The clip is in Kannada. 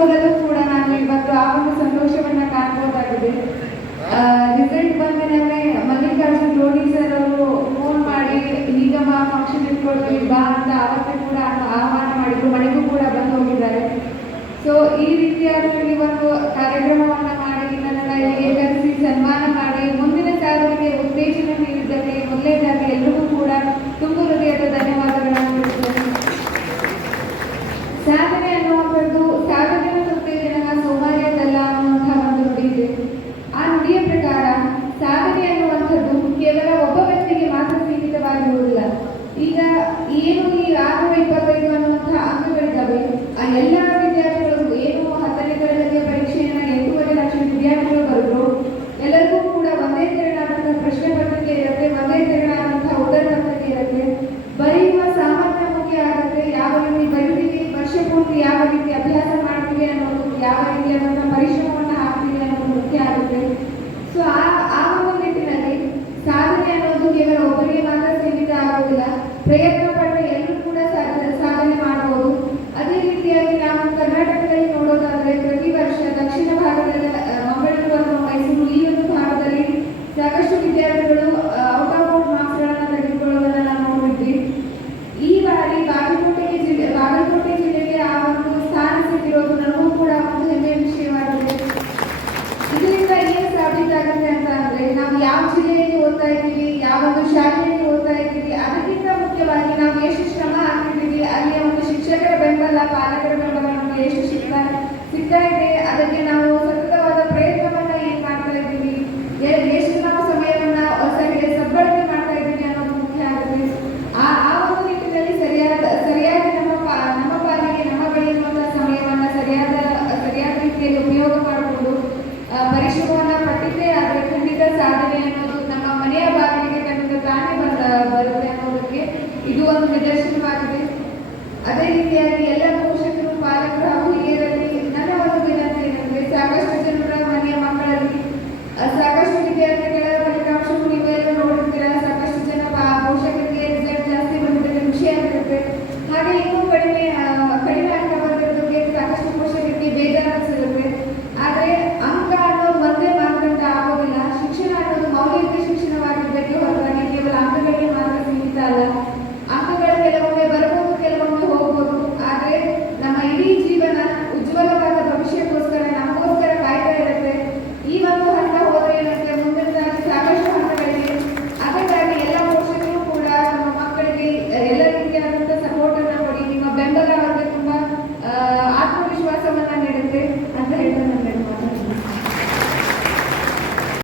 ಕೂಡ ನಾನು ಇವತ್ತು ಆ ಒಂದು ಸಂತೋಷವನ್ನ ಕಾಣಬಹುದಾಗಿದೆ. ರಿಸಲ್ಟ್ ಬಂದ ಮೇಲೆ ಮಲ್ಲಿಕಾರ್ಜುನ್ ಧೋನಿ ಸರ್ ಅವರು ಫೋನ್ ಮಾಡಿ ನಿಗಮ ಫಂಕ್ಷನ್ ಇಟ್ಕೊಳ್ತೀವಿ ಬಾ ಅಂತ ಅವತ್ತೇ ಕೂಡ ಆಹ್ವಾನ ಮಾಡಿದ್ರು. ಮನೆಗೂ ಕೂಡ ಬಂದು ಹೋಗಿದ್ದಾರೆ. ಸೊ ಈ ರೀತಿಯಾದ ಒಂದು ಕಾರ್ಯಕ್ರಮವನ್ನ ಮಾಡಿ ನನ್ನನ್ನು ಇಲ್ಲಿಗೆ ಕರೆಸಿ ಸನ್ಮಾನ ಮಾಡಿ ಮುಂದಿನ ಸಾಧನೆಗೆ ಉತ್ತೇಜನ ನೀಡಿದ್ದಕ್ಕೆ ಮೊದಲನೇದಾಗಿ ಎಲ್ಲರಿಗೂ ಕೂಡ ತುಂಬು ಹೃದಯದ ಧನ್ಯವಾದಗಳನ್ನು ತಿಳಿಸುತ್ತೇನೆ. ಸಾಧನೆ ಅನ್ನುವಂಥದ್ದು ಸಾಧನೆ ಉತ್ತೇಜನ ಸೌಮಾರ್ಯದಲ್ಲ ಅನ್ನುವಂತಹ ಒಂದು ನುಡಿ ಇದೆ. ಆ ನುಡಿಯ ಪ್ರಕಾರ ಸಾಧನೆ ಅನ್ನುವಂಥದ್ದು ಕೇವಲ ಒಬ್ಬ ವ್ಯಕ್ತಿಗೆ ಮಾತ್ರ ಸೀಮಿತವಾಗಿರುವುದಿಲ್ಲ. ಈಗ ಏನು ಈ 625 ಅನ್ನುವಂತಹ ಅಂಕಗಳಿದ್ದಾವೆ, ಆ ಎಲ್ಲ ವಿದ್ಯಾರ್ಥಿಗಳು ಏನು 10ನೇ ತರಗತಿಯ ಪರೀಕ್ಷೆಯನ್ನು 8.5 ಲಕ್ಷ ವಿದ್ಯಾರ್ಥಿಗಳು ಬರೆದ್ರು, ಎಲ್ಲರಿಗೂ ಕೂಡ ಒಂದೇ ತೆರನಾದಂತಹ ಪ್ರಶ್ನೆ ಪತ್ರಿಕೆ ಇರುತ್ತೆ, ಒಂದೇ ತೆರನಾದಂತಹ ಉತ್ತರ ಪತ್ರಿಕೆ ಇರುತ್ತೆ. ಬರೆಯುವ ಸಾಮರ್ಥ್ಯ ಮುಖ್ಯ ಆಗುತ್ತೆ. ಯಾವ ರೀತಿ ಬರೀತೀವಿ, ವರ್ಷ ಪೂರ್ತಿ ಯಾವ ರೀತಿ ಅಭ್ಯಾಸ ಮಾಡ್ತೀವಿ ಅನ್ನೋದು, ಯಾವ ರೀತಿಯಾದಂತಹ ಪರಿಶ್ರಮವನ್ನು ಹಾಕ್ತೀವಿ ಅನ್ನೋದು ಮುಖ್ಯ ಆಗುತ್ತೆ. ಸೊ ಆ ಒಂದು ನಿಟ್ಟಿನಲ್ಲಿ ಸಾಧನೆ ಅನ್ನೋದು ಕೇವಲ ಒಬ್ಬರಿಗೆ ಮಾತ್ರ ಸೀಮಿತ ಆಗುವುದಿಲ್ಲ. ಪ್ರಯತ್ನ ಪಟ್ಟ ಎಲ್ಲರೂ ಕೂಡ ಸಾಧನೆ ಮಾಡಬಹುದು. ಅದೇ ರೀತಿಯಾಗಿ ನಾವು ಕರ್ನಾಟಕದಲ್ಲಿ ನೋಡೋದಾದ್ರೆ ಪ್ರತಿ ವರ್ಷ ದಕ್ಷಿಣ ಭಾಗದಲ್ಲಿ ಮಂಗಳೂರು ಅಥವಾ ಮೈಸೂರು ಈ ಒಂದು ಭಾಗದಲ್ಲಿ ಸಾಕಷ್ಟು ವಿದ್ಯಾರ್ಥಿಗಳು ಔಟ್ ಆಫ್ ಔಟ್ ಮಾರ್ಕ್ಸ್ಗಳನ್ನು ತೆಗೆದುಕೊಳ್ಳೋದನ್ನು ನಾವು ನೋಡಿದ್ವಿ. ಈ ಬಾರಿ ಬಾಗಲಕೋಟೆ ಜಿಲ್ಲೆಗೆ ಆ ಒಂದು ಸ್ಥಾನ ಸಿಕ್ಕಿರೋದು ನಮಗೂ ಕೂಡ ಒಂದು ಹೆಮ್ಮೆಯ ವಿಷಯವಾಗಿದೆ. ಇದರಿಂದ ಏನು ಸಾಬೀತಾಗುತ್ತೆ ಅಂತ ಅಂದ್ರೆ ನಾವು ಯಾವ ಜಿಲ್ಲೆಯಲ್ಲಿ ಓದ್ತಾ ಇದ್ದೀವಿ, ಯಾವ ಒಂದು ಶಾಲೆಯಲ್ಲಿ ಓದ್ತಾ ಇದ್ದೀವಿ, ಅದಕ್ಕಿಂತ ಮುಖ್ಯವಾಗಿ ನಾವು ಎಷ್ಟು ಶ್ರಮ ಹಾಕ್ತಿದ್ದೀವಿ, ಅಲ್ಲಿಯ ಒಂದು ಶಿಕ್ಷಕರ ಬೆಂಬಲ, ಪಾಲಕರ ಬೆಂಬಲ ನಮಗೆ ಎಷ್ಟು ಸಿಗ್ತಾ ಇದೆ, ಅದಕ್ಕೆ ನಾವು